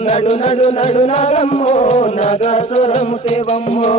నడు నడు నడు నాగమ్మో నాగాసురము తేవమ్మో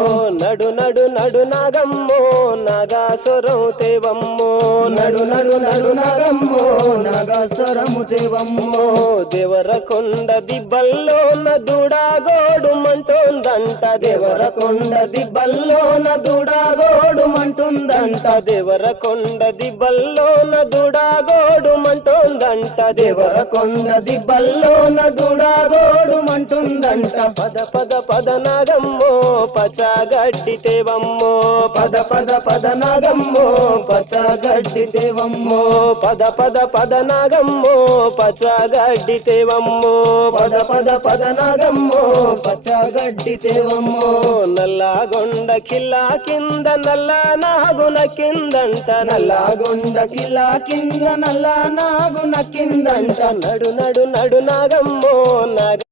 నడు నడు నడు నాగమ్మో నాగాసురం తేవమ్మో నడు నడు నడు నాగమ్మో నాగాసురము తేవమ్మో దేవరకొండ దిబ్బల్లోన దూడాగోడు మంటోందంట దేవరకొండ దిబ్బల్లోన దూడాగోడు మంటుందంట దేవరకొండ దిబ్బల్లోన దూడాగోడు మంటోందంట దేవరకొండ దిబ్బల్లోన దూడాగోడు మంటుందంట పద పద పద నాగమ్మో పచ్చగడ్డి తేవమ్మో పద పద పద నాగమ్మో పచ్చగడ్డి తేవమ్మో పద పద పద నాగమ్మో పచ్చగడ్డి తేవమ్మో పద పద పద నాగమ్మో పచ్చగడ్డి తేవమ్మో నల్లగొండ కిల్లా కింద నల్ల నాగున కిందంట నల్లగొండ కిలా కింద నల్ల నాగున కిందంట నడు నడు నడు నాగమ్మో నాగ